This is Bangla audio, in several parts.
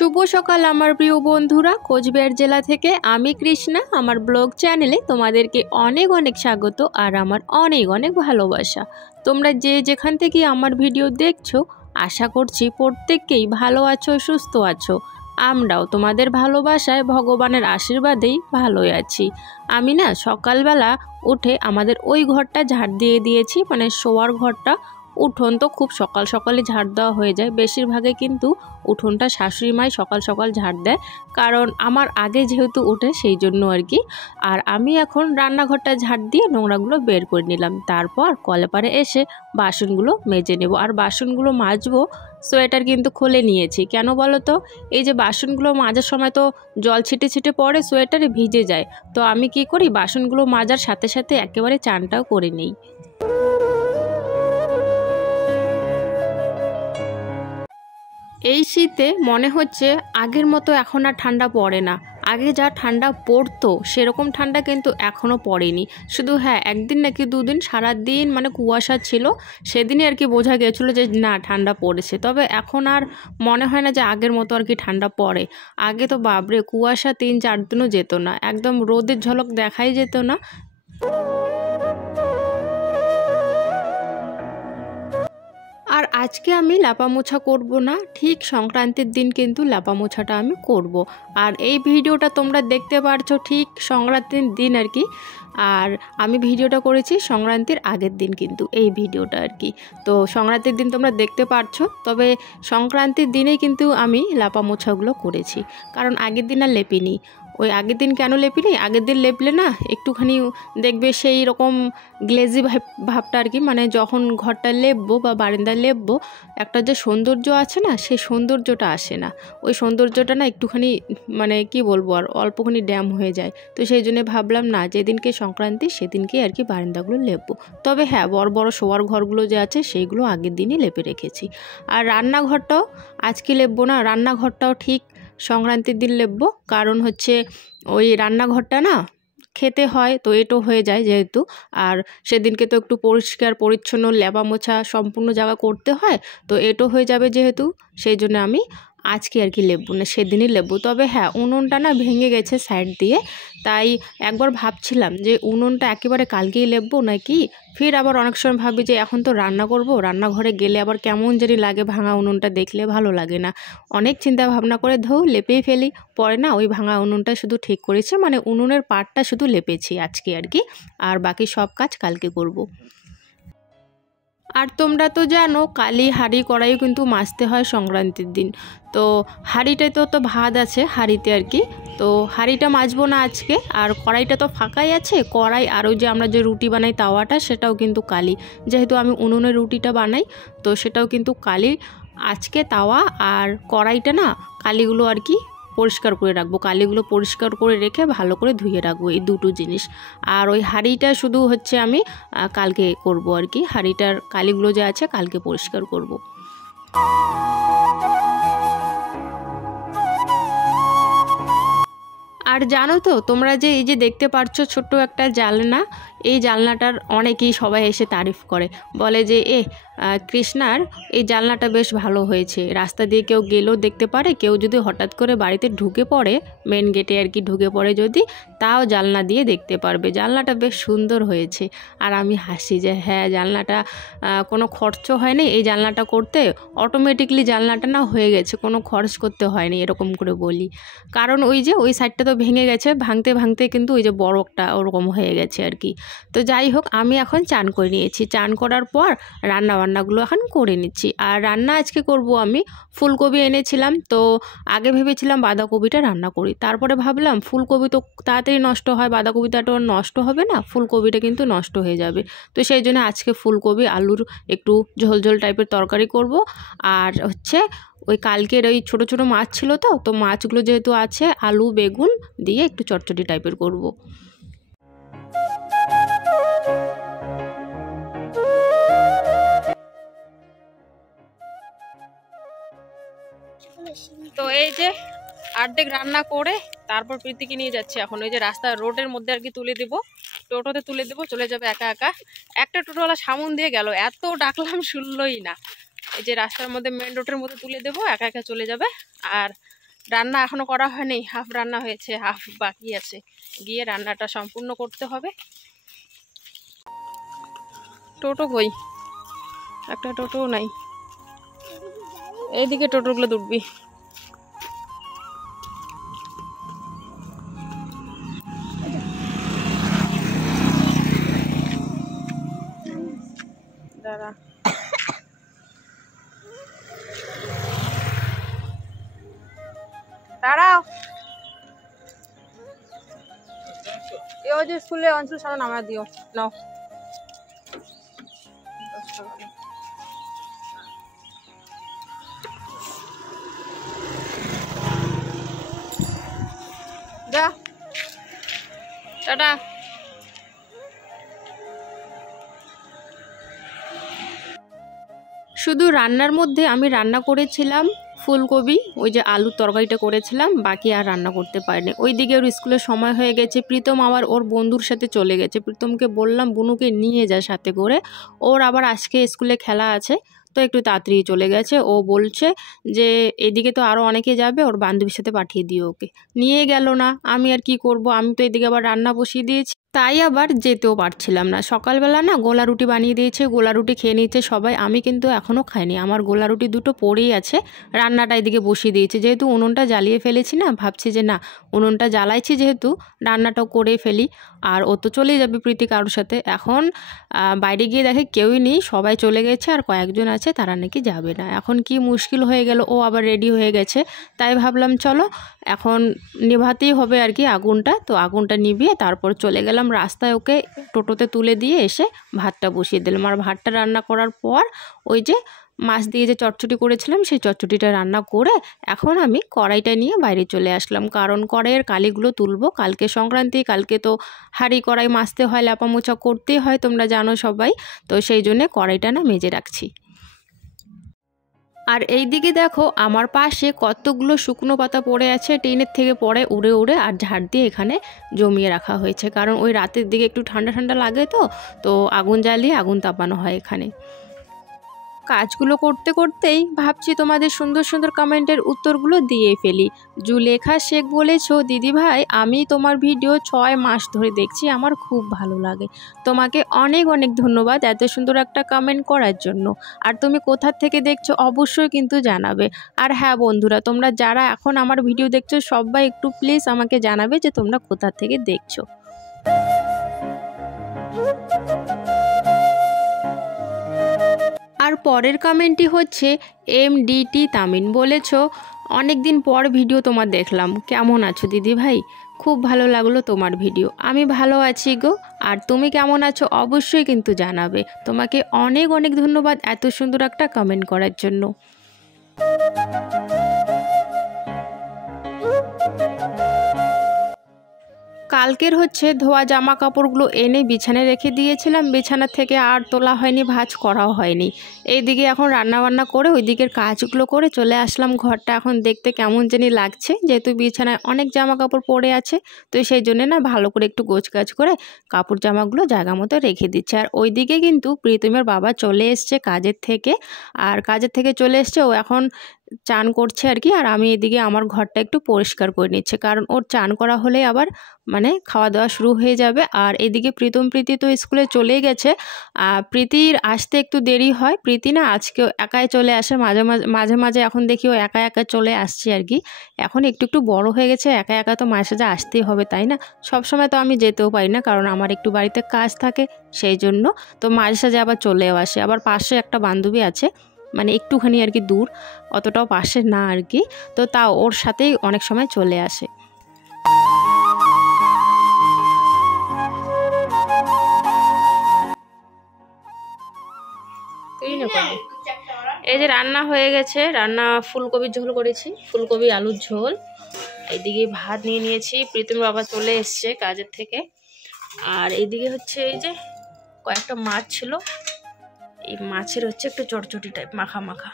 শুভ সকাল আমার প্রিয় বন্ধুরা, কোচবিহার জেলা থেকে আমি কৃষ্ণা। আমার ব্লগ চ্যানেলে তোমাদেরকে অনেক অনেক স্বাগত আর আমার অনেক অনেক ভালোবাসা। তোমরা যে যেখান থেকে আমার ভিডিও দেখছো, আশা করছি প্রত্যেককেই ভালো আছো, সুস্থ আছো। আমরাও তোমাদের ভালোবাসায়, ভগবানের আশীর্বাদেই ভালোই আছি। আমি না সকালবেলা উঠে আমাদের ওই ঘরটা ঝাড় দিয়ে দিয়েছি, মানে শোয়ার ঘরটা। উঠোন তো খুব সকাল সকালে ঝাড় দেওয়া হয়ে যায়, বেশিরভাগে কিন্তু উঠোনটা শাশুড়ি মাই সকাল সকাল ঝাড় দেয়, কারণ আমার আগে যেহেতু ওঠে সেই জন্য আর কি। আর আমি এখন রান্নাঘরটা ঝাড় দিয়ে নোংরাগুলো বের করে নিলাম, তারপর কলেপারে এসে বাসনগুলো মেজে নেব। আর বাসনগুলো মাজবো, সোয়েটার কিন্তু খুলে নিয়েছি। কেন বলো তো, এই যে বাসনগুলো মাজার সময় তো জল ছিটে ছিটে পড়ে, সোয়েটারে ভিজে যায়। তো আমি কি করি, বাসনগুলো মাজার সাথে সাথে একেবারে চানটাও করে নিই। এই শীতে মনে হচ্ছে আগের মতো এখন আর ঠান্ডা পড়ে না। আগে যা ঠান্ডা পড়তো সেরকম ঠান্ডা কিন্তু এখনও পড়েনি। শুধু হ্যাঁ, একদিন নাকি দুদিন সারাদিন মানে কুয়াশা ছিল, সেদিনই আর কি বোঝা গেছিলো যে না ঠান্ডা পড়েছে। তবে এখন আর মনে হয় না যে আগের মতো আর কি ঠান্ডা পড়ে। আগে তো বাবরে কুয়াশা 3-4 দিনও যেত না, একদম রোদের ঝলক দেখাই যেত না। আর আজকে আমি লাপা মোছা করব না, ঠিক সংক্রান্তির দিন কিন্তু লাপা মোছাটা আমি করব। আর এই ভিডিওটা তোমরা দেখতে পারছো ঠিক সংক্রান্তির দিন আর কি। আর আমি ভিডিওটা করেছি সংক্রান্তির আগের দিন কিন্তু এই ভিডিওটা আর কি। তো সংক্রান্তির দিন তোমরা দেখতে পারছো, তবে সংক্রান্তির দিনেই কিন্তু আমি লাপা মোছাগুলো করেছি, কারণ আগের দিন আর লেপিনি। ওই আগের দিন কেন লেপিনি, আগের দিন লেপলে না একটুখানি দেখবে সেই রকম গ্লেজি ভাবটা আর কি, মানে যখন ঘরটা লেপবো বা বারান্দা লেপবো, একটা যে সৌন্দর্য আছে না, সেই সৌন্দর্যটা আসে না। ওই সৌন্দর্যটা না একটুখানি মানে কি বলবো, আর অল্পখানি ড্যাম হয়ে যায়। তো সেই জন্য ভাবলাম না, যেদিনকে সংক্রান্তি সেদিনকে আর কি বারান্দাগুলো লেপবো। তবে হ্যাঁ, বড় বড় শোয়ার ঘরগুলো যে আছে সেইগুলো আগের দিনই লেপে রেখেছি। আর রান্নাঘরটাও আজকে লেপবো না, রান্নাঘরটাও ঠিক সংক্রান্তির দিন লেপবো। কারণ হচ্ছে ওই রান্নাঘরটা না খেতে হয়, তো এটো হয়ে যায় যেহেতু। আর সেদিনকে তো একটু পরিষ্কার পরিচ্ছন্ন লেপা মোছা সম্পূর্ণ জায়গা করতে হয়, তো এটো হয়ে যাবে যেহেতু, সেই জন্য আমি আজকে আর কি লেপবো না, সেদিনই লেপবো। তবে হ্যাঁ, উনুনটা না ভেঙে গেছে সাইড দিয়ে, তাই একবার ভাবছিলাম যে উনুনটা একেবারে কালকেই লেপবো নাকি। ফির আবার অনেক সময় ভাবি যে এখন তো রান্না করব, রান্নাঘরে গেলে আবার কেমন জানি লাগে, ভাঙা উনুনটা দেখলে ভালো লাগে না। অনেক চিন্তা ভাবনা করে লেপেই ফেলি। পরে না ওই ভাঙা উনুনটা শুধু ঠিক করেছে, মানে উনুনের পাটটা শুধু লেপেছি আজকে আর কি, আর বাকি সব কাজ কালকে করব। আর তোমরা তো জানো, কালি হাঁড়ি কড়াইও কিন্তু মাজতে হয় সংক্রান্তির দিন। তো হাঁড়িটায় তো ভাত আছে হাঁড়িতে আর কি, তো হাঁড়িটা মাজবো না আজকে। আর কড়াইটা তো ফাঁকাই আছে, কড়াই আর ওই যে আমরা যে রুটি বানাই তাওয়াটা, সেটাও কিন্তু কালি। যেহেতু আমি উনুনে রুটিটা বানাই, তো সেটাও কিন্তু কালি। আজকে তাওয়া আর কড়াইটা না কালিগুলো আর কি পরিষ্কার করে রাখবো, কালিগুলো পরিষ্কার করে রেখে ভালো করে ধুয়ে রাখবো, এই দুটো জিনিস। আর ওই হাঁড়িটা শুধু হচ্ছে আমি কালকে করব আর কি, হাঁড়িটার কালিগুলো যে আছে কালকে পরিষ্কার করব। আর জানো তো তোমরা যে এই যে দেখতে পাচ্ছ ছোট্ট একটা জানলা, এই জানলাটার অনেকেই সবাই এসে তারিফ করে, বলে যে কৃষ্ণার এই জানলাটা বেশ ভালো হয়েছে। রাস্তা দিয়ে কেউ গেলেও দেখতে পারে, কেউ যদি হঠাৎ করে বাড়িতে ঢুকে পড়ে, মেন গেটে আর কি ঢুকে পড়ে যদি, তাও জানলা দিয়ে দেখতে পারবে। জানলাটা বেশ সুন্দর হয়েছে। আর আমি হাসি যে হ্যাঁ, জানলাটা কোনো খরচ হয়নি এই জানলাটা করতে, অটোমেটিকলি জানলাটা না হয়ে গেছে, কোনো খরচ করতে হয়নি, এরকম করে বলি। কারণ ওই যে ওই সাইডটা তো ভেঙে গেছে, ভাঙতে ভাঙতে কিন্তু ওই যে বড় একটা ওরকম হয়ে গেছে আর কি। তো যাই হোক, আমি এখন চান করে নিয়েছি, চান করার পর রান্নাবান্নাগুলো এখন করে নিচ্ছি। আর রান্না আজকে করব আমি ফুলকপি এনেছিলাম, তো আগে ভেবেছিলাম বাঁধাকপিটা রান্না করি, তারপরে ভাবলাম ফুলকপি তো তাড়াতাড়ি নষ্ট হয়, বাঁধাকপিটা তো নষ্ট হবে না, ফুলকপিটা কিন্তু নষ্ট হয়ে যাবে। তো সেই জন্য আজকে ফুলকপি আলুর একটু ঝোল ঝোল টাইপের তরকারি করব। আর হচ্ছে ওই কালকের ওই ছোট ছোট মাছ ছিল, তো মাছগুলো যেহেতু আছে, আলু বেগুন দিয়ে একটু চটচটি টাইপের করব। তো এই যে অর্ধেক রান্না করে তারপর প্রীতিকে নিয়ে যাচ্ছে এখন ওই যে রাস্তা রোডের মধ্যে আর কি তুলে দেবো, টোটোতে তুলে দেবো, চলে যাবে একা একা। একটা টোটোওয়ালা সামন দিয়ে গেল, এত ডাকলাম শুনলই না। এই যে রাস্তার মধ্যে মেন রোডের মধ্যে তুলে দেবো, একা একা চলে যাবে। আর রান্না এখনো করা হয়নি, হাফ রান্না হয়েছে, হাফ বাকি আছে, গিয়ে রান্নাটা সম্পূর্ণ করতে হবে। টোটো কই? একটা টোটোও নাই। এইদিকে টোটোগুলো দুটবি। দাঁড়া, দাঁড়াও। এই যে স্কুলে অঞ্চল সারা নামা দিও, নাও। যা, টাটা। শুধু রান্নার মধ্যে আমি রান্না করেছিলাম ফুলকপি, ওই যে আলুর তরকারিটা করেছিলাম, বাকি আর রান্না করতে পারিনি। ওইদিকে ওর স্কুলের সময় হয়ে গেছে, প্রীতম আবার ওর বন্ধুর সাথে চলে গেছে। প্রীতমকে বললাম বুনুকে নিয়ে যা সাথে করে, ওর আবার আজকে স্কুলে খেলা আছে, তো একটু তাড়াতাড়ি চলে গেছে। ও বলছে যে এদিকে তো আরও অনেকে যাবে, ওর বান্ধবীর সাথে পাঠিয়ে দিও ওকে। নিয়ে গেল না, আমি আর কি করব, আমি তো এদিকে আবার রান্না বসিয়ে দিয়েছি, তাই আবার যেতেও পারছিলাম না। সকালবেলা না গোলা রুটি বানিয়ে দিয়েছে, গোলা রুটি খেয়ে নিচ্ছে সবাই, আমি কিন্তু এখনও খাইনি। আমার গোলা রুটি দুটো পড়েই আছে, রান্নাটা এদিকে বসিয়ে দিয়েছে। যেহেতু উনুনটা জ্বালিয়ে ফেলেছি না, ভাবছি যে না উনুনটা জ্বালাইছি যেহেতু রান্নাটাও করে ফেলি। আর ও তো চলেই যাবে প্রীতি কারোর সাথে। এখন বাইরে গিয়ে দেখে কেউই নেই, সবাই চলে গেছে, আর কয়েকজন আছে তারা নাকি যাবে না। এখন কি মুশকিল হয়ে গেল, ও আবার রেডি হয়ে গেছে, তাই ভাবলাম চলো এখন নেভাতেই হবে আর কি আগুনটা। তো আগুনটা নিভিয়ে তারপর চলে গেলাম রাস্তায়, ওকে টোটোতে তুলে দিয়ে এসে ভাতটা বসিয়ে দিলাম। আর ভাতটা রান্না করার পর ওই যে মাছ দিয়ে যে চটচটি করেছিলাম সেই চটচটিটা রান্না করে এখন আমি কড়াইটা নিয়ে বাইরে চলে আসলাম, কারণ কড়াইয়ের কালিগুলো তুলবো। কালকে সংক্রান্তি, কালকে তো হাঁড়ি কড়াই মাজতে হয়, লেপা মোছা করতেই হয়, তোমরা জানো সবাই। তো সেই জন্যে কড়াইটা না মেজে রাখছি। আর এই দিকে দেখো আমার পাশে কতগুলো শুকনো পাতা পড়ে আছে, টিনের থেকে পড়ে উড়ে উড়ে, আর ঝাড় দিয়ে এখানে জমিয়ে রাখা হয়েছে, কারণ ওই রাতের দিকে একটু ঠান্ডা ঠান্ডা লাগে, তো আগুন জ্বালিয়ে আগুন তাপানো হয় এখানে। কাজগুলো করতে করতেই ভাবছি তোমাদের সুন্দর সুন্দর কমেন্টের উত্তরগুলো দিয়ে ফেলি। জুলেখা শেখ বলেছো, দিদি ভাই আমি তোমার ভিডিও 6 মাস ধরে দেখছি, আমার খুব ভালো লাগে। তোমাকে অনেক অনেক ধন্যবাদ এত সুন্দর একটা কমেন্ট করার জন্য। আর তুমি কোথা থেকে দেখছো অবশ্যই কিন্তু জানাবে। আর হ্যাঁ বন্ধুরা, তোমরা যারা এখন আমার ভিডিও দেখছো সবাই একটু প্লিজ আমাকে জানাবে যে তোমরা কোথা থেকে দেখছো। আর পরের কমেন্টটি হচ্ছে MDT তামিন, বলেছ অনেক দিন পর ভিডিও তোমার দেখলাম, কেমন আছো দিদি ভাই? খুব ভালো লাগলো তোমার ভিডিও। আমি ভালো আছি গো, আর তুমি কেমন আছো অবশ্যই কিন্তু জানাবে। তোমাকে অনেক অনেক ধন্যবাদ এত সুন্দর একটা কমেন্ট করার জন্য। কালকের হচ্ছে ধোয়া জামা কাপড়গুলো এনে বিছানায় রেখে দিয়েছিলাম, বিছানা থেকে আর তোলা হয়নি, ভাঁজ করাও হয়নি। এইদিকে এখন রান্নাবান্না করে ওই দিকের কাজগুলো করে চলে আসলাম। ঘরটা এখন দেখতে কেমন জানি লাগছে, যেহেতু বিছানায় অনেক জামা কাপড় পড়ে আছে, তো সেই জন্য না ভালো করে একটু গোছগাছ করে কাপড় জামাগুলো জায়গা মতো রেখে দিচ্ছে। আর ওইদিকে কিন্তু প্রীতমের বাবা চলে এসছে কাজের থেকে, আর কাজের থেকে চলে এসছে, ও এখন চান করছে আর কি। আর আমি এদিকে আমার ঘরটা একটু পরিষ্কার করে নিচ্ছে, কারণ ওর চান করা হলে আবার মানে খাওয়া দাওয়া শুরু হয়ে যাবে। আর এদিকে প্রীতি তো স্কুলে চলে গেছে। প্রীতির আসতে একটু দেরি হয়, প্রীতি না আজকে একাই চলে আসে মাঝে মাঝে এখন দেখি ও একা একা চলে আসছে আর কি। এখন একটু একটু বড় হয়ে গেছে, একা একা তো মাঝে সাঝে আসতেই হবে, তাই না? সবসময় তো আমি যেতেও পারি না, কারণ আমার একটু বাড়িতে কাজ থাকে, সেই জন্য তো মাঝে সাঝে আবার চলেও আসে। আবার পাশে একটা বান্ধবী আছে, মানে একটুখানি আর কি দূর, অতটাও পাশে না আর কি, তো তাও ওর সাথেই অনেক সময় চলে আসে। এই যে রান্না হয়ে গেছে, রান্না ফুলকপির ঝোল করেছি, ফুলকপি আলুর ঝোল। এইদিকে ভাত নিয়ে নিয়েছি, প্রীতম বাবা চলে এসছে কাজের থেকে। আর এইদিকে হচ্ছে এই যে কয়েকটা মাছ ছিল, এই মাছের হচ্ছে একটু চটচটি টাইপ মাখা মাখা,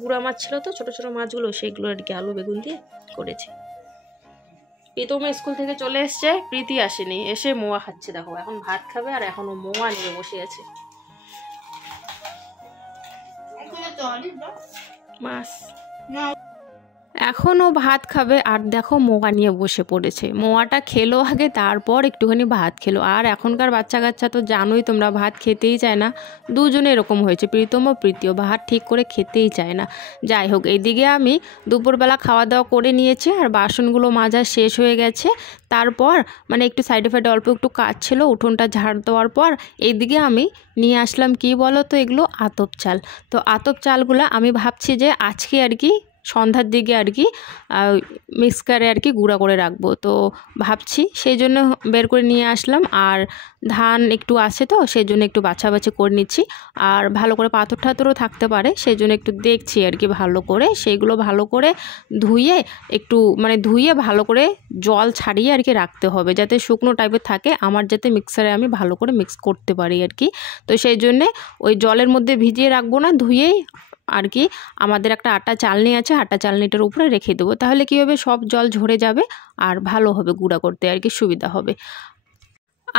গুঁড়া মাছ ছিল তো ছোট ছোট মাছগুলো, সেইগুলো আর কি আলু বেগুন দিয়ে করেছি। প্রীতম স্কুল থেকে চলে এসছে, প্রীতি আসেনি, এসে মোয়া খাচ্ছে। দেখো এখন ভাত খাবে আর এখনো মোয়া নিয়ে বসে আছে। মাছ এখন ও ভাত খাবে আর দেখো মোয়া নিয়ে বসে পড়েছে। মোয়াটা খেলো আগে, তারপর একটুখানি ভাত খেলো। আর এখনকার বাচ্চা কাচ্চা তো জানোই তোমরা, ভাত খেতেই চায় না। দুজনে এরকম হয়েছে, প্রীতম ও প্রীতিও ভাত ঠিক করে খেতেই চায় না। যাই হোক, এইদিকে আমি দুপুরবেলা খাওয়া দাওয়া করে নিয়েছি আর বাসনগুলো মাজা শেষ হয়ে গেছে। তারপর মানে একটু সাইডে ফাইডে অল্প একটু কাজ ছিল, উঠোনটা ঝাড় দেওয়ার পর এইদিকে আমি নিয়ে আসলাম কি বলো তো, এগুলো আতপ চাল। তো আতপ চালগুলো আমি ভাবছি যে আজকে আর কি সন্ধ্যার দিকে আর কি মিক্সারে আর কি গুঁড়া করে রাখবো। তো ভাবছি সেই জন্য বের করে নিয়ে আসলাম। আর ধান একটু আসে তো সেই জন্য একটু বাছাবাছি করে নিচ্ছি। আর ভালো করে পাথর ঠাথরও থাকতে পারে সেই জন্য একটু দেখছি আর কি ভালো করে। সেইগুলো ভালো করে ধুয়ে একটু মানে ধুয়ে ভালো করে জল ছাড়িয়ে আর কি রাখতে হবে, যাতে শুকনো টাইপের থাকে, আমার যাতে মিক্সারে আমি ভালো করে মিক্স করতে পারি আর কি। তো সেই জন্যে ওই জলের মধ্যে ভিজিয়ে রাখবো না, ধুয়েই আর কি আমাদের একটা আটা চালনি আছে, আটা চালনিটার উপরে রেখে দেবো। তাহলে কী হবে, সব জল ঝরে যাবে আর ভালো হবে, গুঁড়া করতে আর কি সুবিধা হবে।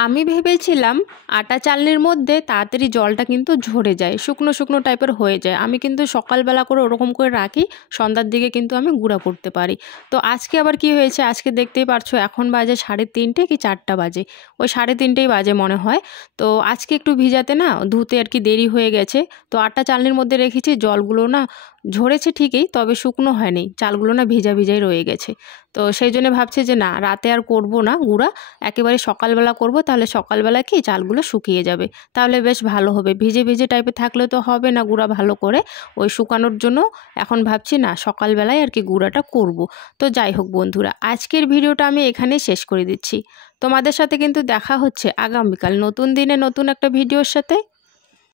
আমি ভেবেছিলাম আটা চালনির মধ্যে তাড়াতাড়ি জলটা কিন্তু ঝরে যায়, শুকনো শুকনো টাইপের হয়ে যায়। আমি কিন্তু সকালবেলা করে ওরকম করে রাখি, সন্ধ্যার দিকে কিন্তু আমি গুঁড়া করতে পারি। তো আজকে আবার কি হয়েছে, আজকে দেখতেই পারছো এখন বাজে 3:30 কি 4টা বাজে, ওই 3:30 বাজে মনে হয়। তো আজকে একটু ভিজাতে না ধুতে আর কি দেরি হয়ে গেছে। তো আটা চালনির মধ্যে রেখেছি, জলগুলো না ঝরেছে ঠিকই, তবে শুকনো হয়নি, চালগুলো না ভিজা ভিজাই রয়ে গেছে। তো সেই জন্য ভাবছি যে না, রাতে আর করব না গুঁড়া, একেবারে সকালবেলা করব, তাহলে সকালবেলা কি চালগুলো শুকিয়ে যাবে, তাহলে বেশ ভালো হবে। ভিজে ভিজে টাইপের থাকলে তো হবে না গুঁড়া ভালো করে, ওই শুকানোর জন্য এখন ভাবছি না সকালবেলায় আর কি গুঁড়াটা করব। তো যাই হোক বন্ধুরা, আজকের ভিডিওটা আমি এখানেই শেষ করে দিচ্ছি। তোমাদের সাথে কিন্তু দেখা হচ্ছে আগামীকাল নতুন দিনে নতুন একটা ভিডিওর সাথে।